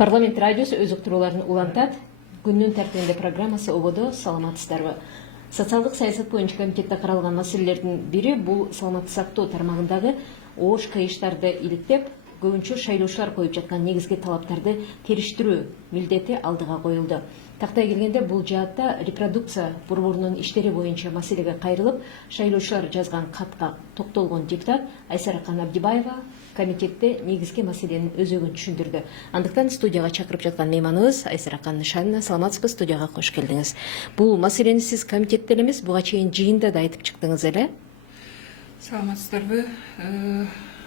Парламент радиосу өз уктурууларын улантат. Күннүн тартибинде программасы ободо саламатсыздарбы. Социалдык саясат боюнча комитетте каралган маселелердин бири бул саламатты сактоо тармагындагы оош кайыштарды иликтеп, көбүнчө шайлоочулар коюп жаткан негизги талаптарды териштирүү милдети алдыга коюлду. Тактай келгенде бул жаатта репродукция борборунун иштери боюнча маселеге кайрылып, шайлоочулар жазган катка токтолгон депутат Айсаракан Абдибаева комитетте негизги маселенин өзөгүн түшүндүрдү. Андыктан студияга чакырып жаткан мейманыбыз Айсаракан Нышанина. Саламатсызбы, студияга кош келдиңиз. Бул маселени сиз комитетте эмес, буга чейин жыйында да айтып чыктыңыз эле. Саламатсыздарбы.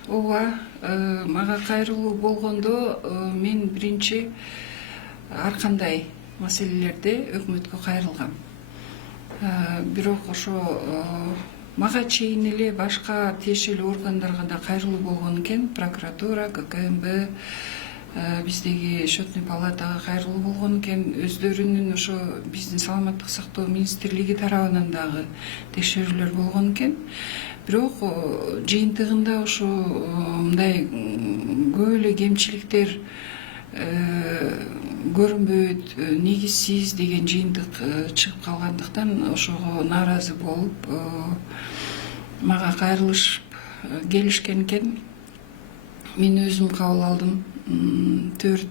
Ооба, мага кайрылуу болгондо мен биринчи ар кандай маселелерде өкмөткө кайрылгам. Бирок ошо мага чейин эле башка тиешелүү органдарга да кайрылуу болгон экен. Прокуратура, ККМБ, биздеги счетный палатага кайрылуу болгон экен. Өздөрүнүн ошо биздин саламаттык сактоо министрлиги тарабынан дагы текшерүүлөр болгон экен. Бирок жыйынтыгында ошо мындай көп эле кемчиликтер көрүнбөйт, негизсиз деген жыйынтык чыгып калгандыктан ошого нааразы болуп мага кайрылышып келишкен экен. Мен өзүм кабыл алдым. 4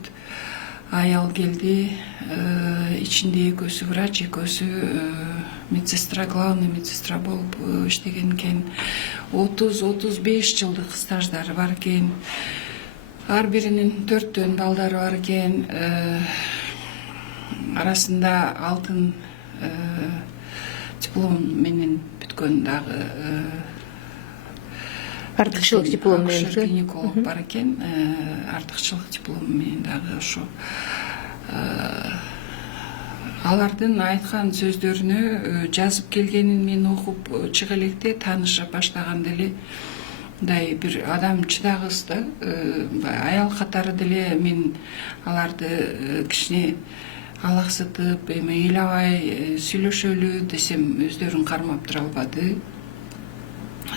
аял келди. Ичинде экөөсү врач, экөөсү медсестра, главный медсестра болуп иштеген экен. 30-35 жылдык стаждары бар экен. Ар биринин 4 балдары бар экен. Арасында алтын диплом менен бүткөн дагы Артыкчылык диплом менен гинеколог бар экен. Артыкчылык диплом менен дагы ошо алардын айткан сөздөрүнө жазып келгенин мен окуп чыга электе тааныша баштаганда эле мындай бир адам чыдагыс да, аял катары деле мен аларды кичине алаксытып, эми ыйлабай сүйлөшөлү десем өздөрүн кармап тура албады.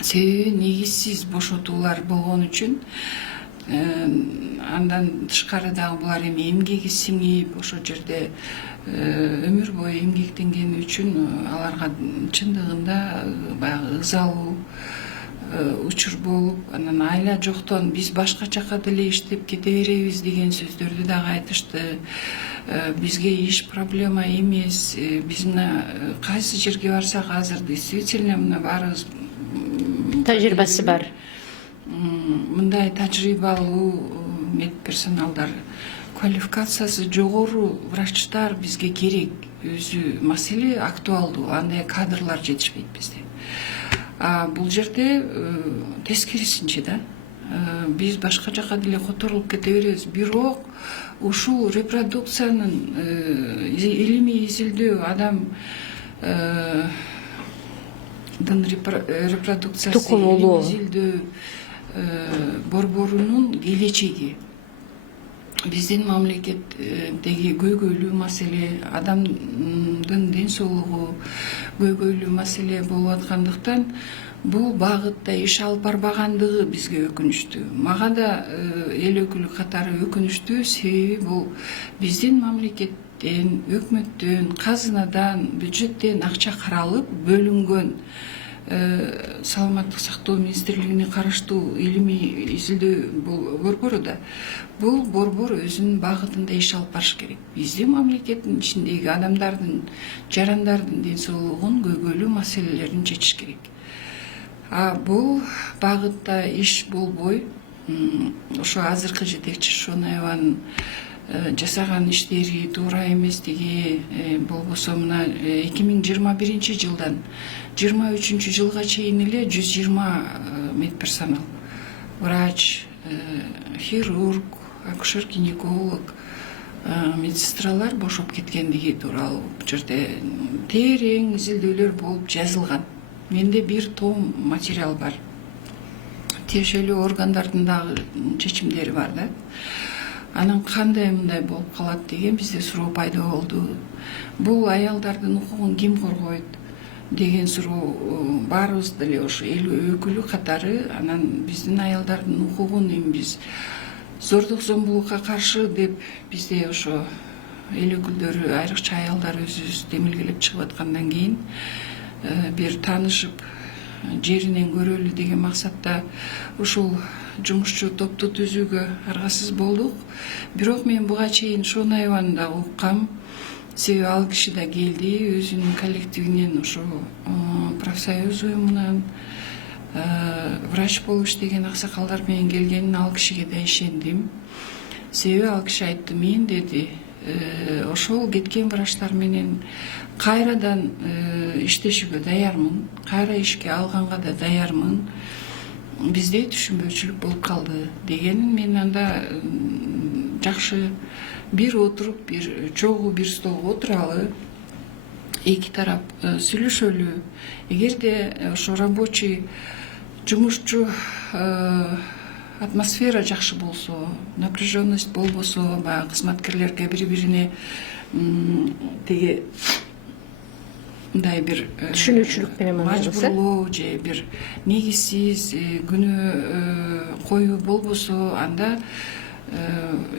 Себеби негизсиз бошотуулар болгон үчүн. Андан тышкары дагы булар эми эмгеги сиңип, ошол жерде өмүр бою эмгектенгени үчүн аларга чындыгында баягы ызалуу учур болуп, анан айла жоктон биз башка жака деле иштеп кете беребиз деген сөздөрдү дагы айтышты. Бизге иш проблема эмес. Биз мына кайсы жерге барсак азыр действительно мына баарыбыз тажрыйбасы бар. Мындай тажрыйбалуу медперсоналдар, квалификациясы жогору врачтар бизге керек. Өзү маселе актуалдуу, андай кадрлар жетишпейт бизде. Бул жерде тескерисинче да. Биз башка жака деле которулуп кете беребиз. Бирок ушул репродукциянын илимий изилдөө адам репродукциясы илимий изилдөө борборунун келечеги. Биздин мамлекеттеги көйгөйлүү маселе, адамдын ден соолугу көйгөйлүү маселе болуп аткандыктан бул багытта иш алып барбагандыгы бизге өкүнүчтүү. Мага да эл өкүлү катары өкүнүчтүү, себеби бул биздин мамлекеттен, өкмөттөн, казынадан, бюджеттен акча каралып бөлүнгөн саламаттык сактоо министрлигине караштуу илимий изилдөө борбору да. Бул борбор өзүнүн багытында иш алып барыш керек. Биздин мамлекеттин ичиндеги адамдардын, жарандардын ден соолугун, көйгөйлүү маселелерин чечиш керек. Бул багытта иш болбой, ошо азыркы жетекчи Шонаеванын жасаган иштери туура эместиги, болбосо мына 2021 жылдан 23 жылга чейин эле 120 медперсонал, врач, хирург, акушер-гинеколог, медсестралар бошоп кеткендиги тууралуу бул жерде терең изилдөөлөр болуп жазылган. Менде бир том материал бар. Тиешелүү органдардын дагы чечимдери бар да. Анан кандай мындай болуп калат деген бизде суроо пайда болду. Бул аялдардын укугун ким коргойт деген суроо баарыбыз деле ошо эл өкүлү катары. Анан биздин аялдардын укугун эми биз зордук зомбулукка каршы деп бизде ошо эл өкүлдөрү, айрыкча аялдар өзүбүз демилгелеп чыгып аткандан кийин бир таанышып жеринен көрөлү деген максатта ушул жумушчу топту түзүүгө аргасыз болдук. Бирок мен буга чейин Шона Айваны да уккам. Себеби ал киши да келди, өзүнүн коллективинен, ошо профсоюз уюмунан врач болуп иштеген аксакалдар менен келгенин, ал кишиге да ишендим. Себеби ал киши айтты, мен деди, ошол кеткен врачтар менен кайрадан иштешүүгө даярмын, кайра ишке алганга да даярмын. Бизде түшүнбөчүлүк болуп калды дегенин мен анда жакшы бир отуруп, бир чогуу бир столго отуралы, эки тарап сүйлөшөлү. Эгерде ошо рабочий жумушчу атмосфера жакшы болсо, напряженность болбосо, баягы кызматкерлерге бири-бирине тиги мындай бир түшүнүүчүлүк менен мажбурлоо же бир негизсиз күнөө коюу болбосо, анда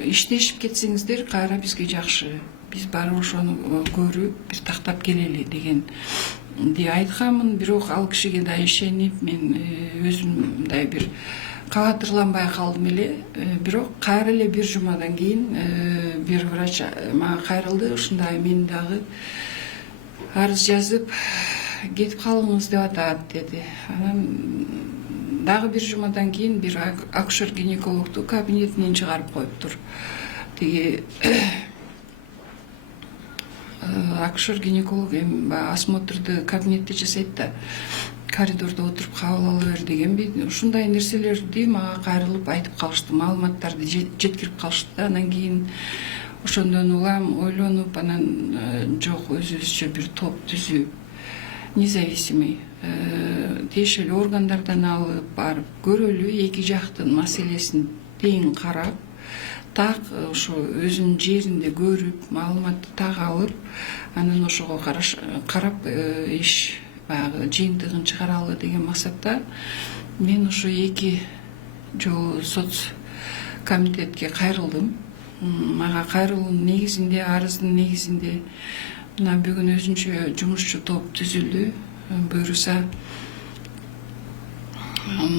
иштешип кетсеңиздер кайра бизге жакшы. Биз барып ошону көрүп, бир тактап келели дегенди айтканмын. Бирок ал кишиге да ишенип, мен өзүм мындай бир кабатырланбай калдым эле. Бирок кайра эле бир жумадан кийин бир врач мага кайрылды. Ушундай мен дагы арыз жазып кетип калыңыз деп атат деди. Анан дагы бир жумадан кийин бир акушер-гинекологду кабинетинен чыгарып коюптур. Тиги акушер-гинеколог эми осмотрду кабинетте жасайт да, коридордо отуруп кабыл ала бер дегенби. Ушундай нерселерди мага кайрылып айтып калышты, маалыматтарды жеткирип калышты. Анан кийин ошондон улам ойлонуп, анан жок, өзүбүзчө бир топ түзүп, независимый тиешелүү органдардан алып барып көрөлү, эки жактын маселесин тең карап, так ошо өзүнүн жеринде көрүп, маалыматты так алып, анан ошого карап иш баягы жыйынтыгын чыгаралы деген максатта мен ошо эки жолу соц комитетке кайрылдым. Мага кайрылуунун негизинде, арыздын негизинде мына бүгүн өзүнчө жумушчу топ түзүлдү. Буюрса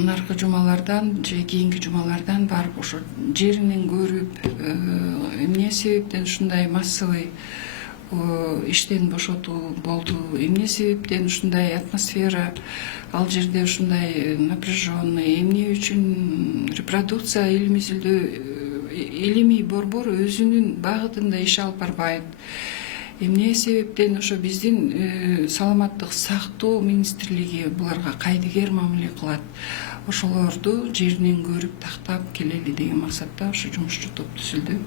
наркы жумалардан же кийинки жумалардан барып ошо жеринен көрүп, эмне себептен ушундай массовый иштен бошотуу болду, эмне себептен ушундай атмосфера ал жерде, ушундай напряженный, эмне үчүн репродукция илимий борбор өзүнүн багытында иш алып барбайт, эмне себептен ошо биздин саламаттык сактоо министрлиги буларга кайдыгер мамиле кылат. Ошолорду жеринен көрүп, тактап келели деген максатта ошо жумушчу топ түзүлдү.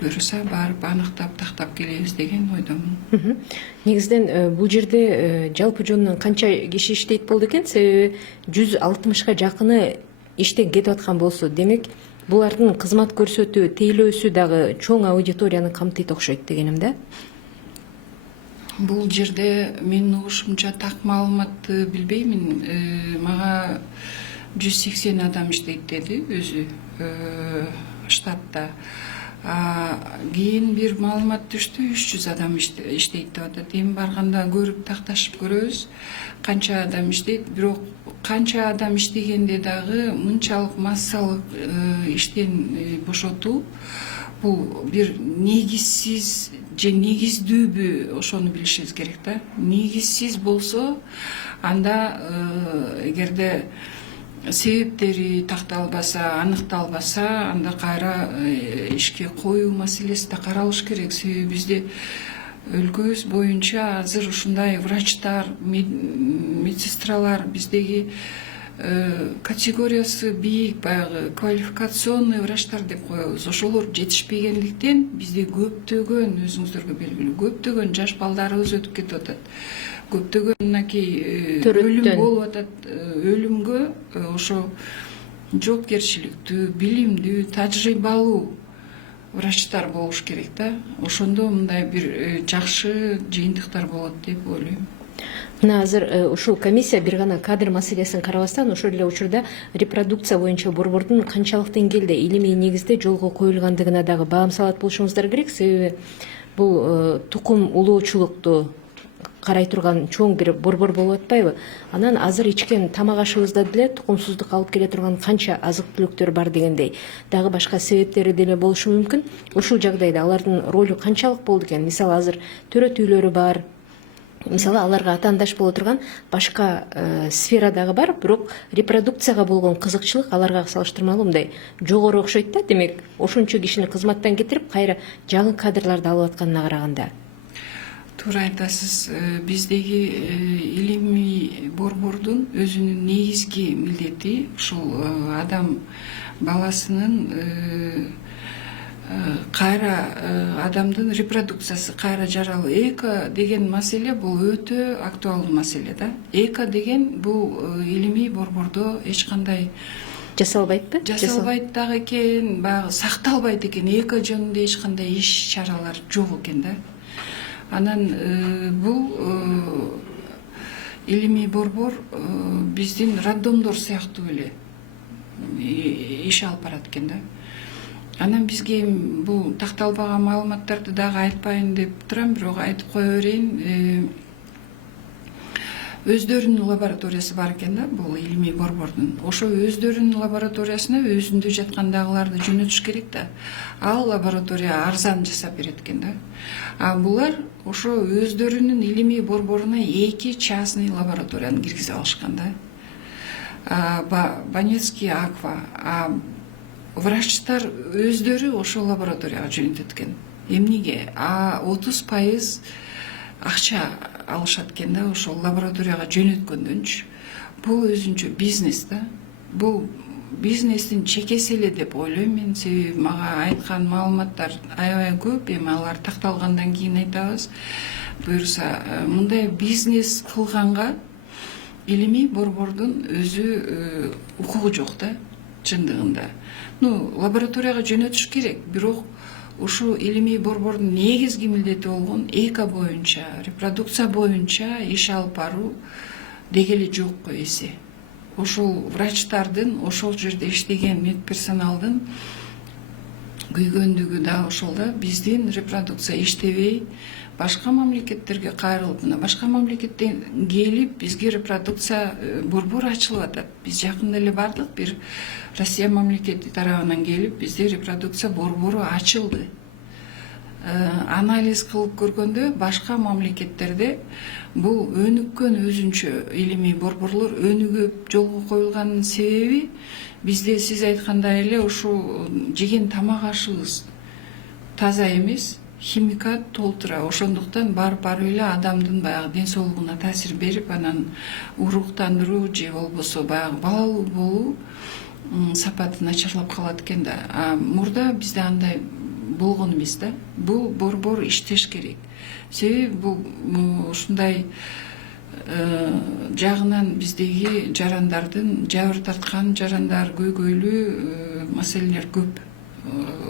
Буюрса барып аныктап, тактап келебиз деген ойдомун. Негизден бул жерде жалпы жонунан канча киши иштейт болду экен? Себеби 160га жакыны иштен кетип аткан болсо, демек булардын кызмат көрсөтүү, тейлөөсү дагы чоң аудиторияны камтыйт окшойт дегеним да. Бул жерде менин угушумча так маалыматты билбеймин. Мага 180 адам иштейт деди өзү штатта. Кийин бир маалымат түштү, 300 адам иштейт деп атат. Эми барганда көрүп, такташып көрөбүз канча адам иштейт. Бирок канча адам иштегенде дагы мынчалык массалык иштен бошотуу бул бир негизсиз же негиздүүбү, ошону билишибиз керек да. Негизсиз болсо, анда эгерде себептери такталбаса, аныкталбаса, анда кайра ишке коюу маселеси да каралыш керек. Себеби бизде өлкөбүз боюнча азыр ушундай врачтар, медсестралар биздеги категориясы бийик, баягы квалификационный врачтар деп коебуз. Ошолор жетишпегендиктен бизде көптөгөн, өзүңүздөргө белгилүү, көптөгөн жаш балдарыбыз өтүп кетип атат. Көптөгөн мынакей өлүм болуп атат. Өлүмгө ошо жоопкерчиликтүү, билимдүү, тажрыйбалуу врачтар болуш керек да. Ошондо мындай бир жакшы жыйынтыктар болот деп ойлойм. Мына азыр ушул комиссия бир гана кадр маселесин карабастан ошол эле учурда репродукция боюнча борбордун канчалык деңгээлде илимий негизде жолго коюлгандыгына дагы баам салат болушуңуздар керек. Себеби бул тукум улуучулукту карай турган чоң бир борбор болуп атпайбы? Анан азыр ичкен тамак ашыбызда деле тукумсуздук алып келе турган канча азык түлүктөр бар дегендей. Дагы башка себептери деле болушу мүмкүн. Ушул жагдайда алардын ролу канчалык болду экен? Мисалы азыр төрөтүүлөрү бар. Мисалы аларга атаандаш боло турган башка сфера дагы бар, бирок репродукцияга болгон кызыкчылык аларга салыштырмалуу мындай жогору окшойт да. Демек, ошончо кишини кызматтан кетирип, кайра жаңы кадрларды алып атканына караганда. Туура айтасыз. Биздеги илимий борбордун өзүнүн негизги милдети ушул адам баласынын кайра адамдын репродукциясы кайра жаралуу. Эко деген маселе бул өтө актуалдуу маселе да. Эко деген бул илимий борбордо эч кандай Жасалбайтпы? жасалбайт дагы экен, баягы сакталбайт экен. Эко жөнүндө эч кандай иш чаралар жок экен да. Анан бул илимий борбор биздин роддомдор сыяктуу эле иш алып барат экен да. Анан бизге бул такталбаган маалыматтарды дагы айтпайын деп турам, бирок айтып кое берейин. Өздөрүнүн лабораториясы бар экен да, бул илимий борбордун. Ошо өздөрүнүн лабораториясына өзүндө жаткандагыларды жөнөтүш керек да. Ал лаборатория арзан жасап берет экен да. А булар ошо өздөрүнүн илимий борборуна 2 частный лабораторияны киргизе алышкан да. Банецкий аква. Врачтар өздөрү ошол лабораторияга жөнөтөт экен. Эмнеге? 30% акча алышат экен да ошол лабораторияга жөнөткөндөнчү. Бул өзүнчө бизнес да. Бул бизнестин чекеси эле деп ойлойм мен. Себеби мага айткан маалыматтар аябай көп. Эми алар такталгандан кийин айтабыз. Буюрса, мындай бизнес кылганга илимий борбордун өзү укугу жок да, чындыгында. Лабораторияга жөнөтүш керек, бирок ушу илимий борбордун негизги милдети болгон эко боюнча, репродукция боюнча иш алып баруу дегели жок го эси. Ошол врачтардын, ошол жерде иштеген медперсоналдын күйгөндүгү да ошол да. Биздин репродукция иштебей, башка мамлекеттерге кайрылып, башка мамлекеттен келип бизге репродукция борбор ачылып атат. Биз жакында эле бардык, бир Россия мамлекети тарабынан келип бизде репродукция борбору ачылды. Анализ кылып көргөндө башка мамлекеттерде бул өнүккөн өзүнчө илимий борборлор өнүгүп жолго коюлганын себеби бизде сиз айткандай эле ушул жеген тамак ашыбыз таза эмес, химикат толтура. Ошондуктан барып эле адамдын баягы ден соолугуна таасир берип, анан уруктандыруу же болбосо баягы балалуу болуу сапаты начарлап калат экен да. Мурда бизде андай болгон эмес да. Бул борбор иштеш керек. Себеби бул ушундай жагынан биздеги жарандардын, жабыр тарткан жарандар, көйгөйлүү маселелер көп.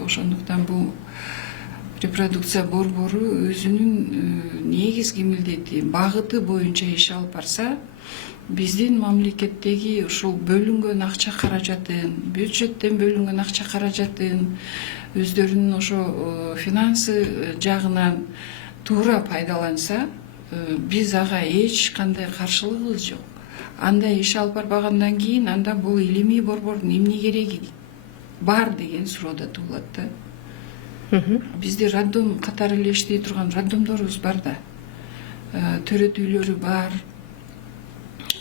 Ошондуктан бул репродукция борбору өзүнүн негизги милдети, багыты боюнча иш алып барса, биздин мамлекеттеги ушул бөлүнгөн акча каражатын, бюджеттен бөлүнгөн акча каражатын өздөрүнүн ошо финансы жагынан туура пайдаланса, биз ага эч кандай каршылыгыбыз жок. Андай иш алып барбагандан кийин анда бул илимий борбордун эмне кереги бар деген суроо да туулат да. Бизде роддом катары эле иштей турган роддомдорубуз бар да. Төрөтүүлөрү бар.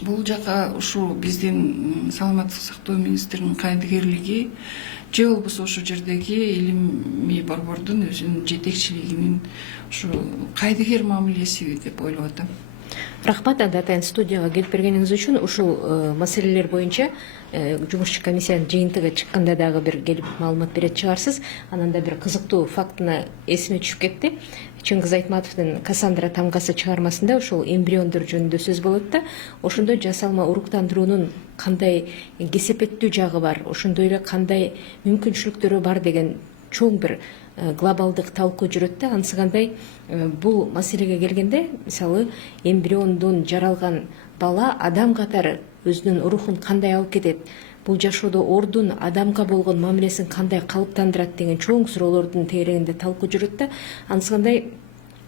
Бул жака ушу биздин саламаттык сактоо министринин кайдыгерлиги же болбосо ошол жердеги илимий борбордун өзүнүн жетекчилигинин ушу кайдыгер мамилеси деп ойлоп атам. Рахмат, анда атайын студияга келип бергениңиз үчүн. Ушул маселелер боюнча жумушчу комиссиянын жыйынтыгы чыкканда дагы бир келип маалымат берет чыгарсыз. Анан да бир кызыктуу фактыны эсиме түшүп кетти. Чыңгыз Айтматовдун Кассандра тамгасы чыгармасында ушул эмбриондор жөнүндө сөз болот да. Ошондо жасалма уруктандыруунун кандай кесепеттүү жагы бар, ошондой эле кандай мүмкүнчүлүктөрү бар деген чоң бир глобалдык талкуу жүрөт да. Ансыгандай бул маселеге келгенде, мисалы эмбриондон жаралган бала адам катары өзүнүн рухун кандай алып кетет, бул жашоодо ордун адамга болгон мамилесин кандай калыптандырат деген чоң суроолордун тегерегинде талкуу жүрөт да. Ансыгандай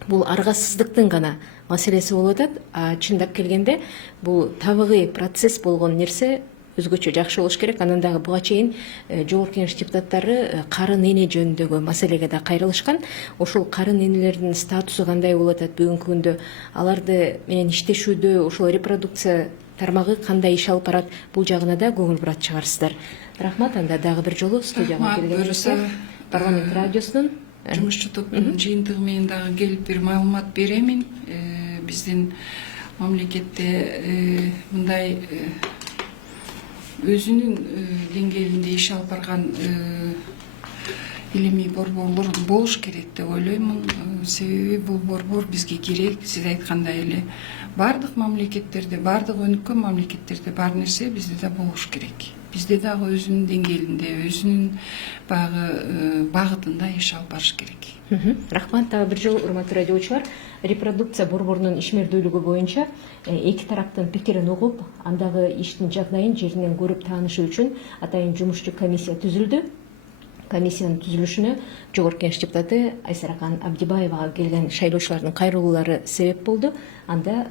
бул аргасыздыктын гана маселеси болуп атат. А чындап келгенде бул табигый процесс болгон нерсе өзгөчө жакшы болуш керек. Анан дагы буга чейин жогорку кеңеш депутаттары карын эне жөнүндөгү маселеге да кайрылышкан. Ошол карын энелердин статусу кандай болуп атат бүгүнкү күндө, аларды менен иштешүүдө ошол репродукция тармагы кандай иш алып барат, бул жагына да көңүл бурат чыгарсыздар. Рахмат. Анда дагы бир жолу студияга келгениңизге парламент радиосунун жумушчу топтун жыйынтыгы менен дагы келип бир маалымат беремин. Биздин мамлекетте мындай өзүнүн деңгээлинде иш алып барган илимий борборлор болуш керек деп ойлоймун. Себеби бул борбор бизге керек. Сиз айткандай эле бардык мамлекеттерде, бардык өнүккөн мамлекеттерде бар нерсе бизде да болуш керек. Бизде дагы өзүнүн деңгээлинде, өзүнүн багытында иш алып барыш керек. Рахмат. Дагы бир жолу урматтуу радиочулар, репродукция борборунун ишмердүүлүгү боюнча эки тараптын пикирин угуп, андагы иштин жагдайын жеринен көрүп таанышуу үчүн атайын жумушчу комиссия түзүлдү. Комиссиянын түзүлүшүнө жогорку кеңеш депутаты Айсаракан Абдибаевага келген шайлоочулардын кайрылуулары себеп болду. Анда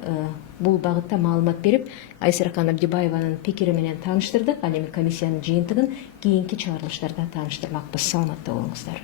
бул багытта маалымат берип, Айсаракан Абдибаеванын пикири менен тааныштырдык. Ал эми комиссиянын жыйынтыгын кийинки чыгарылыштарда тааныштырмакпыз. Саламатта болуңуздар.